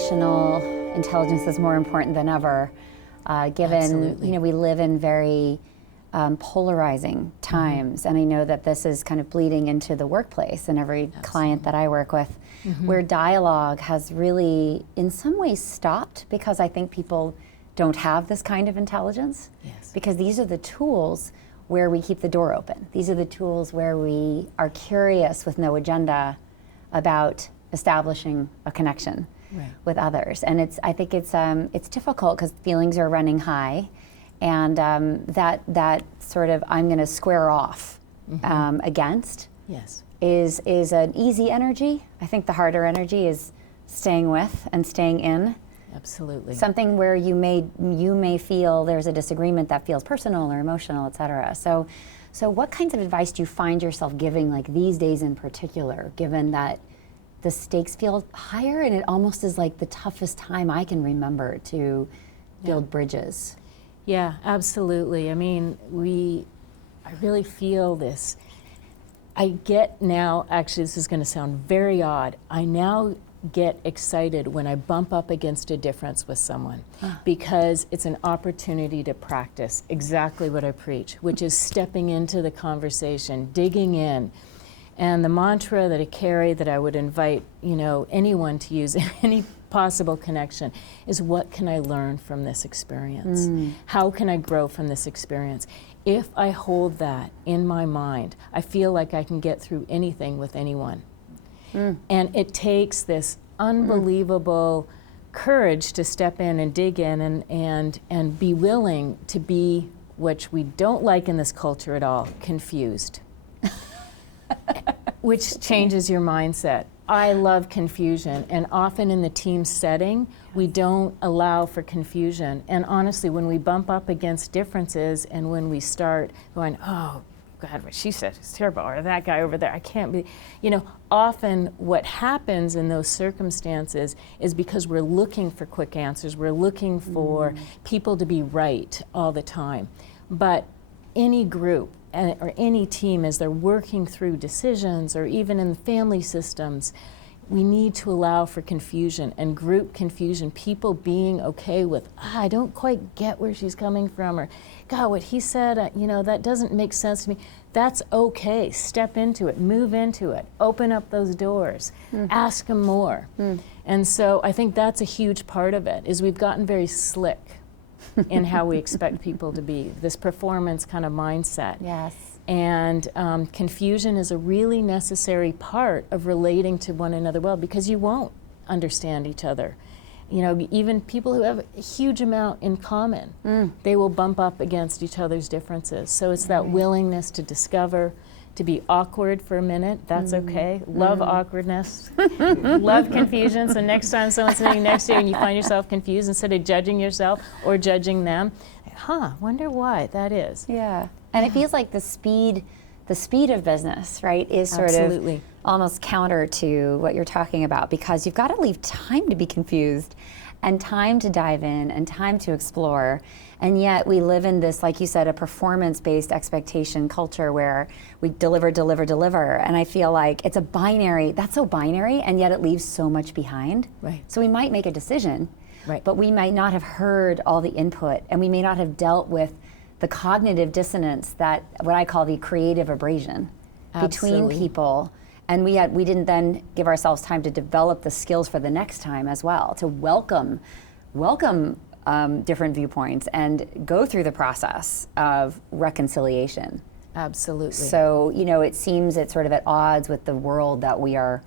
relational intelligence is more important than ever, given Absolutely. we live in very polarizing times, and I know that this is kind of bleeding into the workplace and every client that I work with, where dialogue has really, in some ways, stopped because I think people don't have this kind of intelligence. Yes. Because these are the tools where we keep the door open. These are the tools where we are curious with no agenda about establishing a connection with others. And I think it's difficult because feelings are running high, and that sort of I'm going to square off against is an easy energy. I think the harder energy is staying with and staying in. Absolutely. Something where you may feel there's a disagreement that feels personal or emotional, et cetera. So what kinds of advice do you find yourself giving, like these days in particular, given that the stakes feel higher and it almost is like the toughest time I can remember to build bridges? Yeah, absolutely. I mean, I really feel this. I get now, actually this is going to sound very odd, I now get excited when I bump up against a difference with someone because it's an opportunity to practice exactly what I preach, which is stepping into the conversation, digging in. And the mantra that I carry that I would invite anyone to use in any possible connection is, what can I learn from this experience? How can I grow from this experience? If I hold that in my mind, I feel like I can get through anything with anyone. And it takes this unbelievable courage to step in and dig in and be willing to be, which we don't like in this culture at all, confused. Which changes your mindset. I love confusion, and often in the team setting, we don't allow for confusion. And honestly, when we bump up against differences and when we start going, oh, God, what she said is terrible, or that guy over there, I can't be, often what happens in those circumstances is because we're looking for quick answers, we're looking for people to be right all the time. But any group or any team, as they're working through decisions, or even in family systems, we need to allow for confusion and group confusion, people being okay with, I don't quite get where she's coming from, or God, what he said, that doesn't make sense to me. That's okay. Step into it, move into it, open up those doors, ask them more. And so I think that's a huge part of it, is we've gotten very slick in how we expect people to be, this performance kind of mindset. Yes. And confusion is a really necessary part of relating to one another well, because you won't understand each other. Even people who have a huge amount in common, they will bump up against each other's differences. So it's that willingness to discover, to be awkward for a minute, that's okay. Love awkwardness, love confusion. So next time someone's sitting next to you and you find yourself confused, instead of judging yourself or judging them, wonder why that is. Yeah, and it feels like the speed of business, right, is sort of almost counter to what you're talking about, because you've got to leave time to be confused and time to dive in and time to explore. And yet we live in this, like you said, a performance-based expectation culture where we deliver. And I feel like it's that's so binary, and yet it leaves so much behind. Right. So we might make a decision, but we might not have heard all the input, and we may not have dealt with the cognitive dissonance, that what I call the creative abrasion between people. And we didn't then give ourselves time to develop the skills for the next time as well, to welcome different viewpoints and go through the process of reconciliation. Absolutely. So, it seems it's sort of at odds with the world that we are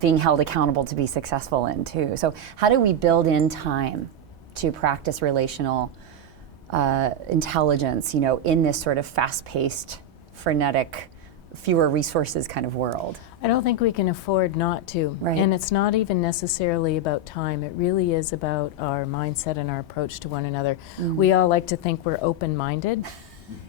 being held accountable to be successful in too. So how do we build in time to practice relational intelligence, in this sort of fast-paced, frenetic, fewer resources kind of world? I don't think we can afford not to. Right. And it's not even necessarily about time. It really is about our mindset and our approach to one another. We all like to think we're open-minded.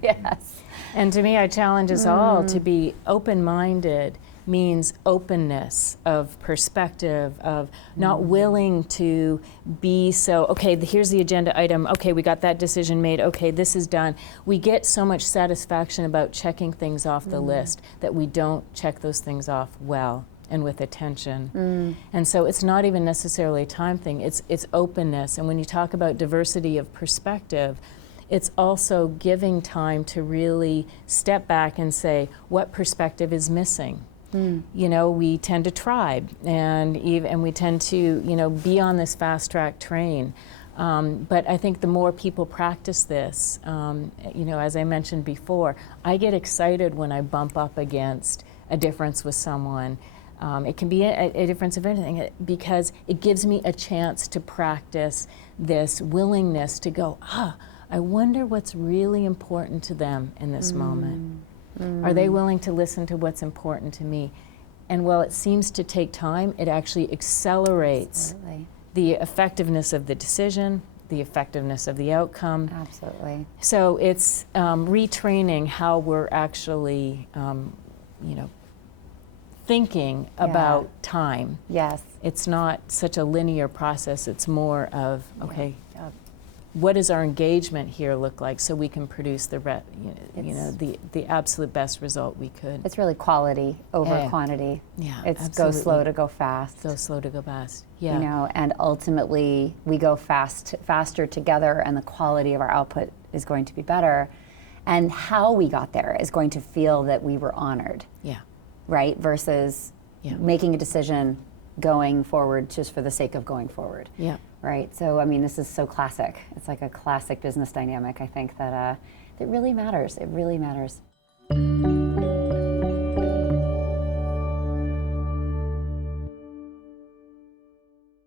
Yes. And to me, I challenge us all to be open-minded means openness of perspective, of not willing to be so, okay, here's the agenda item, okay, we got that decision made, okay, this is done. We get so much satisfaction about checking things off the list that we don't check those things off well. and with attention. And so it's not even necessarily a time thing, it's openness. And when you talk about diversity of perspective, it's also giving time to really step back and say, what perspective is missing? You know, we tend to tribe, and we tend to, you know, be on this fast track train. But I think the more people practice this, you know, as I mentioned before, I get excited when I bump up against a difference with someone. It can be a difference of anything, because it gives me a chance to practice this willingness to go, I wonder what's really important to them in this moment. Are they willing to listen to what's important to me? And while it seems to take time, it actually accelerates the effectiveness of the decision, the effectiveness of the outcome. Absolutely. So it's retraining how we're actually, you know, thinking about time. Yes. It's not such a linear process. It's more of, okay, what does our engagement here look like, so we can produce the the absolute best result we could. It's really quality over quantity. Yeah, it's absolutely. go slow to go fast. Go slow to go fast. Yeah. You know, and ultimately we go faster together, and the quality of our output is going to be better, and how we got there is going to feel that we were honored. Yeah. Right? Versus making a decision, going forward just for the sake of going forward. Yeah. Right. So, I mean, this is so classic. It's like a classic business dynamic, I think, that really matters. It really matters.